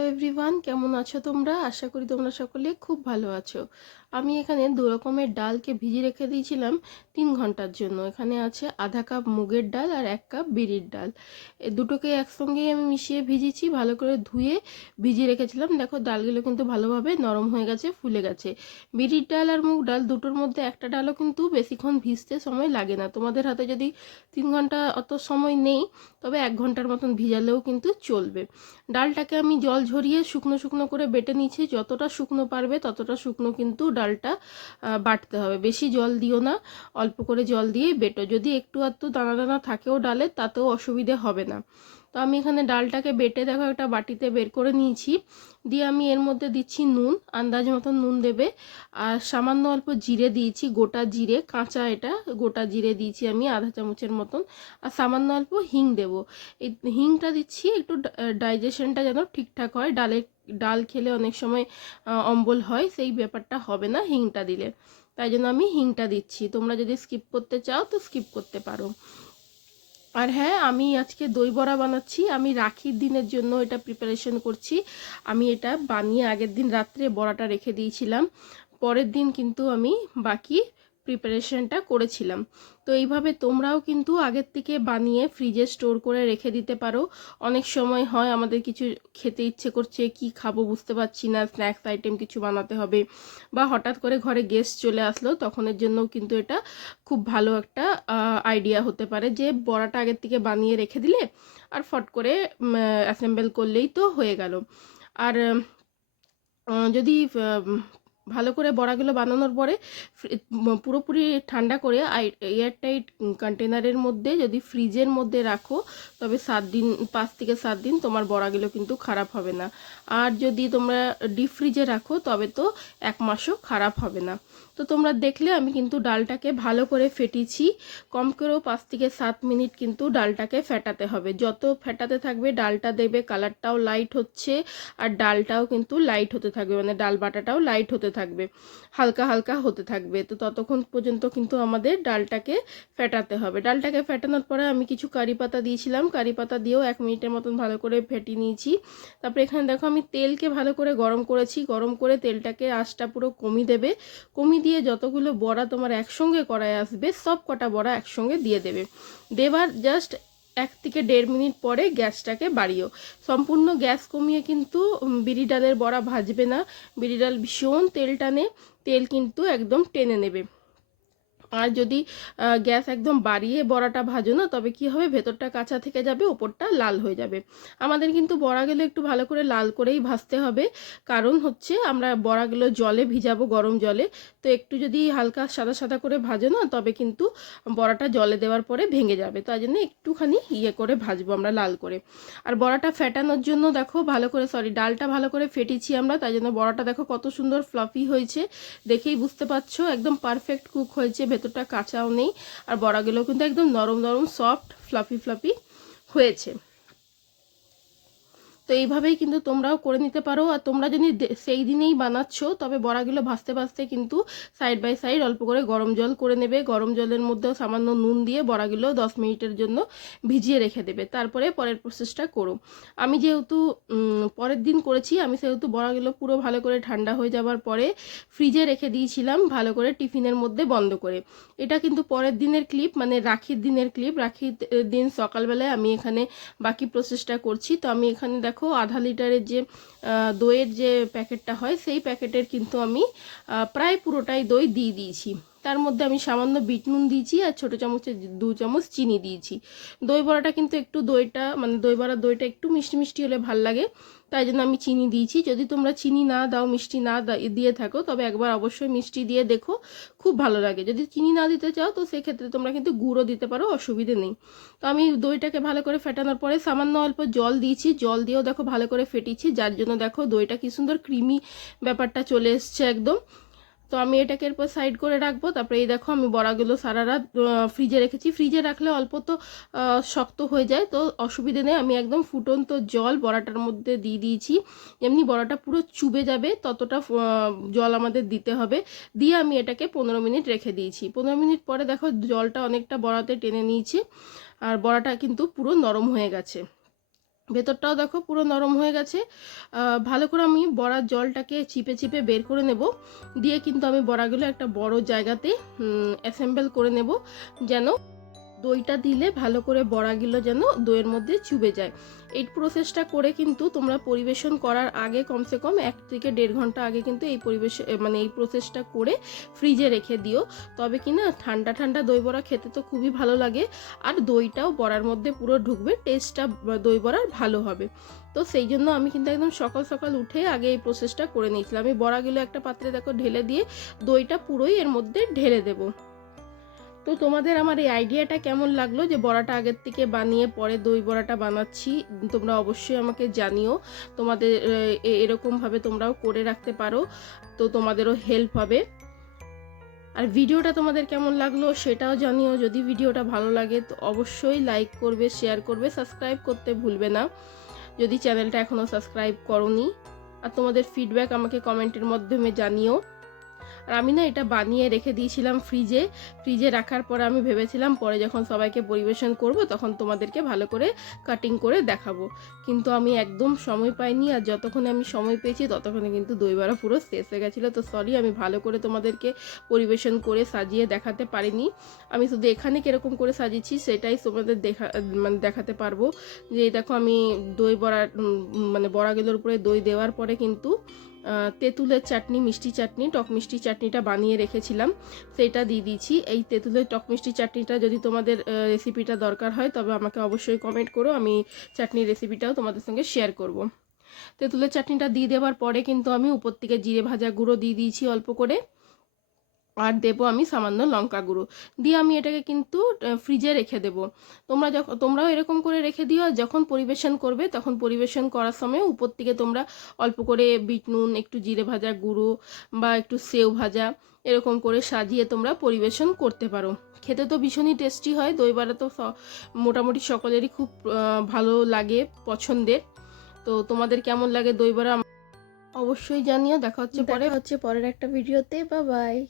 Hello everyone কেমন আছো তোমরা আশা করি তোমরা সকলে খুব ভালো আছো আমি এখানে দু রকমের ডালকে ভিজিয়ে রেখে দিয়েছিলাম তিন ঘণ্টার জন্য। এখানে আছে আধা কাপ মুগের ডাল আর এক কাপ বিরির ডাল। দুটোকে একসঙ্গেই আমি মিশিয়ে ভিজিয়েছি, ভালো করে ধুয়ে ভিজিয়ে রেখেছিলাম। দেখো, ডালগুলো কিন্তু ভালোভাবে নরম হয়ে গেছে, ফুলে গেছে। বিরির ডাল আর মুগ ডাল দুটোর মধ্যে একটা ডালও কিন্তু বেশিক্ষণ ভিজতে সময় লাগে না। তোমাদের হাতে যদি তিন ঘণ্টা অত সময় নেই, তবে এক ঘণ্টার মতন ভিজালেও কিন্তু চলবে। ডালটাকে আমি জল ঝরিয়ে শুকনো শুকনো করে বেটে নিচ্ছি যতটা শুকনো পারবে, ততটা শুকনো কিন্তু ডালটা বাটতে হবে। বেশি জল দিও না, অল্প করে জল দিয়েই বেটো। যদি একটু আধটু দানা দানা থাকেও ডালে, তাতেও অসুবিধে হবে না। তো আমি এখানে ডালটাকে বেটে দেখো, একটা বাটিতে বের করে নিয়েছি। দিয়ে আমি এর মধ্যে দিচ্ছি নুন, আন্দাজ মতন নুন দেবে। আর সামান্য অল্প জিরে দিয়েছি, গোটা জিরে, কাঁচা এটা, গোটা জিরে দিয়েছি আমি আধা চামচের মতন। আর সামান্য অল্প হিং দেব। এই হিংটা দিচ্ছি, একটু ডাইজেশনটা যেন ঠিকঠাক হয় ডালে ডাল খেলে অনেক সময় অম্বল হয়, সেই ব্যাপারটা হবে না হিংটা দিলে। তাই জন্য আমি হিংটা দিচ্ছি। তোমরা যদি স্কিপ করতে চাও তো স্কিপ করতে পারো। আর হ্যাঁ আমি আজকে দই বড়া বানাচ্ছি। আমি রাখির দিনের জন্য এটা প্রিপারেশন করছি। আমি এটা বানিয়ে আগের দিন রাত্রে বড়াটা রেখে দিয়েছিলাম। পরের দিন কিন্তু আমি বাকি প্রিপারেশনটা করেছিলাম। তো এইভাবে তোমরাও কিন্তু আগের থেকে বানিয়ে ফ্রিজে স্টোর করে রেখে দিতে পারো। অনেক সময় হয় আমাদের কিছু খেতে ইচ্ছে করছে, কি খাব বুঝতে পারছি না স্ন্যাক্স আইটেম কিছু বানাতে হবে বা হঠাৎ করে ঘরে গেস্ট চলে আসলো, তখনের জন্যও কিন্তু এটা খুব ভালো একটা আইডিয়া হতে পারে যে বড়াটা আগের থেকে বানিয়ে রেখে দিলে আর ফট করে অ্যাসেম্বল করলেই তো হয়ে গেল। আর যদি ভালো করে বড়াগুলো বানানোর পরে পুরোপুরি ঠান্ডা করে এয়ারটাইট কন্টেনারের মধ্যে যদি ফ্রিজের মধ্যে রাখো, তবে সাত দিন, পাঁচ থেকে সাত দিন তোমার বড়াগুলো কিন্তু খারাপ হবে না। আর যদি তোমরা ডিপ ফ্রিজে রাখো, তবে তো এক মাসও খারাপ হবে না। তো তোমরা দেখলে আমি কিন্তু ডালটাকে ভালো করে ফেটিছি। কম করেও পাঁচ থেকে সাত মিনিট কিন্তু ডালটাকে ফেটাতে হবে। যত ফেটাতে থাকবে, ডালটা দেবে, কালারটাও লাইট হচ্ছে, আর ডালটাও কিন্তু লাইট হতে থাকবে মানে ডাল বাটাটাও লাইট হতে থাকবে। হালকা হালকা হতে থাকবে। তো ততক্ষণ পর্যন্ত কিন্তু আমাদের ডালটাকে ফেটাতে হবে। ডালটাকে ফেটানোর পরে আমি কিছু কারি পাতা দিয়েছিলাম। কারি পাতা দিয়েও এক মিনিটের মতন ভালো করে ফেটিয়ে নিয়েছি। তারপরে এখানে দেখো আমি তেলকে ভালো করে গরম করেছি। গরম করে তেলটাকে আঁচটা পুরো কমিয়ে দেবে। কমিয়ে দিয়ে যতগুলো বড়া তোমার একসঙ্গে করায় আসবে সব কটা বড়া একসঙ্গে দিয়ে দেবে। দেবার জাস্ট এক থেকে দেড় মিনিট পরে গ্যাসটাকে বাড়িও। সম্পূর্ণ গ্যাস কমিয়ে কিন্তু বিড়ি ডালের বড়া ভাজবে না। বিড়ি ডাল ভীষণ তেল টানে, তেল কিন্তু একদম টেনে নেবে। আর যদি গ্যাস একদম বাড়িয়ে বড়াটা ভাজো না, তবে কি হবে? ভেতরটা কাঁচা থেকে যাবে, ওপরটা লাল হয়ে যাবে। আমাদের কিন্তু বড়াগুলো একটু ভালো করে লাল করেই ভাজতে হবে। কারণ হচ্ছে আমরা বড়াগুলো জলে ভিজাবো, গরম জলে। তো একটু যদি হালকা সাদা সাদা করে ভাজো না, তবে কিন্তু বড়াটা জলে দেওয়ার পরে ভেঙে যাবে। তাই জন্য একটুখানি ইয়ে করে ভাজবো আমরা লাল করে। আর বড়াটা ফেটানোর জন্য দেখো ভালো করে সরি ডালটা ভালো করে ফেটিছি আমরা, তাই জন্য বড়াটা দেখো কত সুন্দর ফ্লাফি হয়েছে। দেখেই বুঝতে পারছ, একদম পারফেক্ট কুক হয়েছে ভেতরটা কাঁচাও নেই। আর বড়াগুলো কিন্তু একদম নরম নরম সফট ফ্লাফি ফ্লাফি হয়েছে। তো এইভাবেই কিন্তু তোমরাও করে নিতে পারো। আর তোমরা যদি সেই দিনেই বানাচ্ছ, তবে বড়াগুলো ভাজতে ভাজতে কিন্তু সাইড বাই সাইড অল্প করে গরম জল করে নেবে। গরম জলের মধ্যেও সামান্য নুন দিয়ে বড়াগুলো দশ মিনিটের জন্য ভিজিয়ে রেখে দেবে। তারপরে পরের প্রসেসটা করো। আমি যেহেতু পরের দিন করেছি, আমি সেহেতু বড়াগুলো পুরো ভালো করে ঠান্ডা হয়ে যাওয়ার পরে ফ্রিজে রেখে দিয়েছিলাম ভালো করে টিফিনের মধ্যে বন্ধ করে। এটা কিন্তু পরের দিনের ক্লিপ মানে রাখির দিনের ক্লিপ রাখির দিন সকালবেলায় আমি এখানে বাকি প্রসেসটা করছি। তো আমি এখানে দেখো আধা লিটারের যে দইয়ের যে প্যাকেটটা হয়, সেই প্যাকেটের কিন্তু আমি প্রায় পুরোটাই দই দিয়ে দিয়েছি। তার মধ্যে আমি সামান্য বিট নুন দিয়েছি আর ছোটো চামচে, দু চামচ চিনি দিয়েছি। দই বড়াটা কিন্তু একটু দইটা মানে দই বড়ার দইটা একটু মিষ্টি মিষ্টি হলে ভালো লাগে, তাই জন্য আমি চিনি দিয়েছি। যদি তোমরা চিনি না দাও, মিষ্টি না দিয়ে থাকো, তবে একবার অবশ্যই মিষ্টি দিয়ে দেখো, খুব ভালো লাগে। যদি চিনি না দিতে চাও, তো সেক্ষেত্রে তোমরা কিন্তু গুঁড়ো দিতে পারো, অসুবিধে নেই। তো আমি দইটাকে ভালো করে ফেটানোর পরে সামান্য অল্প জল দিয়েছি। জল দিয়েও দেখো ভালো করে ফেটিছি, যার জন্য দেখো দইটা কি সুন্দর ক্রিমি ব্যাপারটা চলে এসছে একদম। তো আমি এটাকে এরপর সাইড করে রাখব। তারপরে এই দেখো আমি বড়াগুলো সারা রাত ফ্রিজে রেখেছি। ফ্রিজে রাখলে অল্প তো শক্ত হয়ে যায়। তো অসুবিধে নেই, আমি একদম ফুটন্ত জল বড়াটার মধ্যে দিয়ে দিয়েছি। এমনি বড়াটা পুরো চুবে যাবে, ততটা জল আমাদের দিতে হবে। দিয়ে আমি এটাকে পনেরো মিনিট রেখে দিয়েছি। পনেরো মিনিট পরে দেখো জলটা অনেকটা বড়াতে টেনে নিয়েছি। আর বড়াটা কিন্তু পুরো নরম হয়ে গেছে। ভেতরটাও দেখো পুরো নরম হয়ে গেছে। ভালো করে আমি বড়ার জলটাকে চিপে চিপে বের করে নেব। দিয়ে কিন্তু আমি বড়াগুলো একটা বড় জায়গাতে অ্যাসেম্বল করে নেব যেন দইটা দিলে ভালো করে বড়াগুলো যেন দইয়ের মধ্যে চুবে যায়। এই প্রসেসটা করে কিন্তু তোমরা পরিবেশন করার আগে কমসে কম এক থেকে দেড় ঘণ্টা আগে কিন্তু এই পরিবেশ মানে এই প্রসেসটা করে ফ্রিজে রেখে দিও। তবে কি না, ঠান্ডা ঠান্ডা দই বড়া খেতে তো খুবই ভালো লাগে। আর দইটাও বড়ার মধ্যে পুরো ঢুকবে টেস্টটা দই বড়ার ভালো হবে। তো সেই জন্য আমি কিন্তু একদম সকাল সকাল উঠে আগে এই প্রসেসটা করে নিয়েছিলাম। আমি বড়াগুলো একটা পাত্রে দেখো ঢেলে দিয়ে দইটা পুরোই এর মধ্যে ঢেলে দেবো। তো তোমাদের আমার এই আইডিয়াটা কেমন লাগল যে বড়াটা আগের থেকে বানিয়ে পরে দই বড়াটা বানাচ্ছি? তোমরা অবশ্যই আমাকে জানিও। তোমাদের এরকমভাবে তোমরাও করে রাখতে পারো। তো তোমাদেরও হেল্প হবে। আর ভিডিওটা তোমাদের কেমন লাগল সেটাও জানিও। যদি ভিডিওটা ভালো লাগে তো অবশ্যই লাইক করবে শেয়ার করবে সাবস্ক্রাইব করতে ভুলবে না। যদি চ্যানেলটা এখনও সাবস্ক্রাইব করনি, আর তোমাদের ফিডব্যাক আমাকে কমেন্টের মাধ্যমে জানিও। আর আমি না এটা বানিয়ে রেখে দিয়েছিলাম ফ্রিজে ফ্রিজে রাখার পরে আমি ভেবেছিলাম পরে যখন সবাইকে পরিবেশন করব তখন তোমাদেরকে ভালো করে কাটিং করে দেখাবো। কিন্তু আমি একদম সময় পাইনি আর যতক্ষণে আমি সময় পেয়েছি ততক্ষণে কিন্তু দই বড়া পুরো শেষ হয়ে গেছিল। তো সরি আমি ভালো করে তোমাদেরকে পরিবেশন করে সাজিয়ে দেখাতে পারিনি। আমি শুধু এখানে কীরকম করে সাজিয়েছি সেটাই তোমাদের দেখা মানে দেখাতে পারব। যে দেখো আমি দই বড়া মানে বড়াগুলোর উপরে দই দেওয়ার পরে কিন্তু তেঁতুলের চাটনি, মিষ্টি চাটনি, টক মিষ্টি চাটনিটা বানিয়ে রেখেছিলাম। সেটা দিয়ে দিয়েছি। এই তেঁতুলের টক মিষ্টি চাটনিটা যদি তোমাদের রেসিপিটা দরকার হয়, তবে আমাকে অবশ্যই কমেন্ট করো। আমি চাটনির রেসিপিটাও তোমাদের সঙ্গে শেয়ার করব। তেঁতুলের চাটনিটা দিয়ে দেওয়ার পরে কিন্তু আমি উপর থেকে জিরে ভাজা গুঁড়ো দিয়ে দিয়েছি অল্প করে। আর দেবো আমি সামান্য লঙ্কা গুঁড়ো। দিয়ে আমি এটাকে কিন্তু ফ্রিজে রেখে দেবো। তোমরা যখন তোমরাও এরকম করে রেখে দিও আর যখন পরিবেশন করবে তখন পরিবেশন করার সময় উপর থেকে তোমরা অল্প করে বিট নুন একটু জিরে ভাজা গুঁড়ো বা একটু সেও ভাজা এরকম করে সাজিয়ে তোমরা পরিবেশন করতে পারো। খেতে তো ভীষণই টেস্টি হয় দই বড়া তো স- মোটামুটি সকলেরই খুব ভালো লাগে পছন্দের। তো তোমাদের কেমন লাগে দই বড়া? অবশ্যই জানিও দেখা হচ্ছে পরে। হচ্ছে পরের একটা ভিডিওতে বা বাই